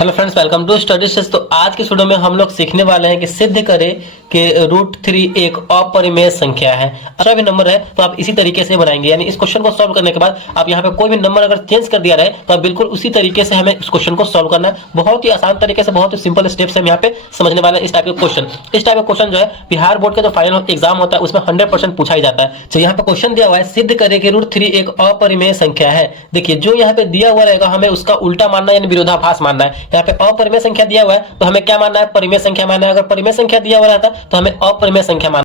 Hello friends, welcome to study सेस। तो आज के वीडियो में हम लोग सीखने वाले हैं कि सिद्ध करें कि √3 एक अपरिमेय संख्या है। अच्छा भी नंबर है तो आप इसी तरीके से बनाएंगे, यानी इस क्वेश्चन को सॉल्व करने के बाद आप यहाँ पे कोई भी नंबर अगर चेंज कर दिया रहे तो आप बिल्कुल उसी तरीके से हमें इस क्वेश्चन को सॉल्व करना है। बहुत ही आसान तरीके से, बहुत ही सिंपल स्टेप्स हम यहाँ पे समझने वाले हैं। इस टाइप के क्वेश्चन जो है बिहार बोर्ड का जो फाइनल एग्जाम होता है उसमें 100% पूछा ही जाता है। तो यहाँ पे क्वेश्चन दिया हुआ है, सिद्ध करें कि √3 एक अपरिमेय संख्या है। देखिए, जो यहाँ पे दिया हुआ रहेगा हमें उसका उल्टा मानना है, यानी विरोधाभास मानना है। यहाँ पे अपरिमेय संख्या दिया हुआ है तो हमें क्या मानना है? परिमेय संख्या मानना है। अगर परिमेय संख्या दिया हुआ रहता तो हमें अपरिमेय संख्या मानना है।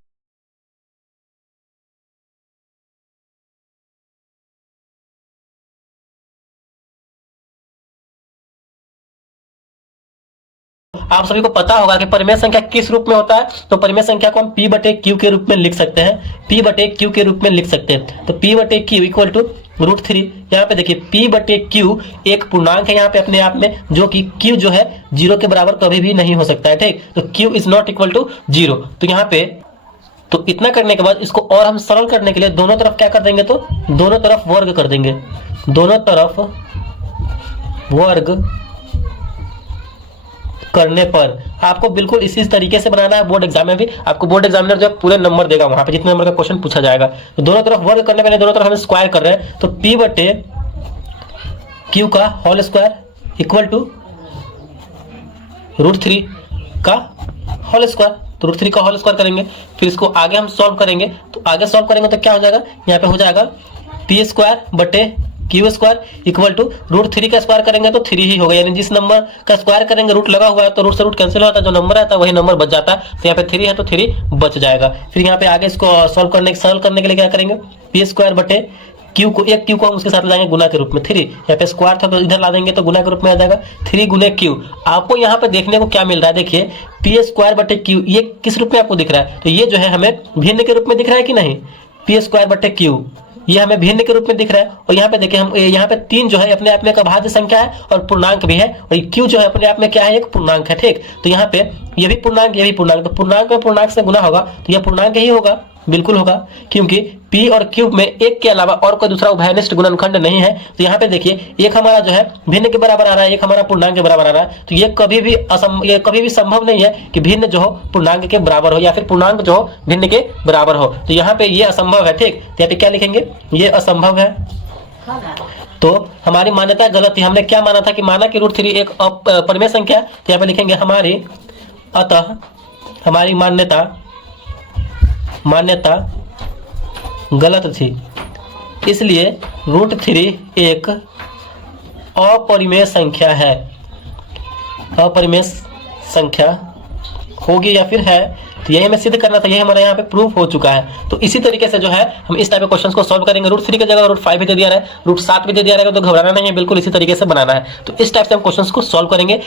आप सभी को पता होगा कि परिमेय संख्या किस रूप में होता है। तो परिमेय संख्या को हम P/Q के रूप में लिख सकते हैं। P/Q के रूप में लिख सकते हैं। तो P/Q इक्वल टू √3। यहाँ पे देखिए P/Q एक पूर्णांक है यहाँ पे अपने आप में, जो कि Q जो है 0 के बराबर कभी भी नहीं हो सकता है। ठीक, तो Q is not equal to 0। तो यहाँ पे तो इतना करने के बाद इसको और हम सरल करने के लिए दोनों तरफ क्या कर देंगे? तो दोनों तरफ वर्ग कर देंगे। दोनों तरफ वर्ग करने पर आपको बिल्कुल इसी तरीके से बनाना है। बोर्ड एग्जाम में भी आपको बोर्ड एग्जामिनर जो पूरे नंबर देगा, वहां पे जितने नंबर का क्वेश्चन पूछा जाएगा। तो दोनों तरफ वर्ग करने पे दोनों तरफ हम स्क्वायर कर रहे हैं। तो P/Q का होल स्क्वायर इक्वल टू √3 का होल स्क्वायर। तो √3 का होल स्क्वायर करेंगे, फिर इसको आगे हम सॉल्व करेंगे। तो आगे सॉल्व करेंगे तो क्या हो जाएगा? यहाँ पे हो जाएगा P²/Q² इक्वल टू √3 का स्क्वायर करेंगे तो 3 ही होगा, यानी जिस नंबर का स्क्वायर करेंगे रूट लगा हुआ है तो रूट से रूट कैंसिल होता है, जो नंबर आता है वही नंबर बच जाता है। तो यहाँ पे 3 है तो 3 बच जाएगा। फिर यहाँ पे आगे इसको सरल करने के लिए क्या करेंगे? P²/Q को, एक Q को हम उसके साथ लाएंगे गुना के रूप में। 3 यहाँ पे स्क्वायर था तो इधर ला देंगे तो गुना के रूप में आ जाएगा। 3 गुने Q। आपको यहाँ पे देखने को क्या मिल रहा है? देखिए P²/Q ये किस रूप में आपको दिख रहा है? तो ये जो है हमें भिन्न के रूप में दिख रहा है कि नहीं? P²/Q ये हमें भिन्न के रूप में दिख रहा है। और यहाँ पे देखिए हम यहाँ पे 3 जो है अपने आप में एक अभाज्य संख्या है और पूर्णांक भी है, और Q जो है अपने आप में क्या है? एक पूर्णांक है। ठीक, तो यहाँ पे ये भी पूर्णांक, ये भी पूर्णांक, तो पूर्णांक में पूर्णांक से गुना होगा तो यह पूर्णांक ही होगा, बिल्कुल होगा, क्योंकि P और Q में एक के अलावा और कोई दूसरा उभयनिष्ठ गुणनखंड नहीं है। तो यहाँ पे देखिए एक हमारा जो है भिन्न के बराबर आ रहा है, एक हमारा पूर्णांक के बराबर आ रहा है। तो ये कभी भी संभव नहीं है कि भिन्न जो हो पूर्णांक के बराबर हो, या फिर पूर्णांक जो हो भिन्न के बराबर हो। तो यहाँ पे ये असंभव है। ठीक, तो यहाँ पे क्या लिखेंगे? ये असंभव है। तो हमारी मान्यता गलत है। हमने क्या माना था? कि माना कि √3 एक परिमेय संख्या है। तो यहाँ पे लिखेंगे अतः हमारी मान्यता गलत थी, इसलिए √3 एक अपरिमेय संख्या है। अपरिमेय संख्या होगी या फिर है, तो यही हमें सिद्ध करना था। यही हमारे यहाँ पे प्रूफ हो चुका है। तो इसी तरीके से जो है हम इस टाइप के क्वेश्चंस को सॉल्व करेंगे। √3 की जगह √5 भी दे दिया है, √7 भी दे दिया रहेगा, तो घबराना नहीं है, बिल्कुल इसी तरीके से बनाना है। तो इस टाइप से हम क्वेश्चंस को सॉल्व करेंगे।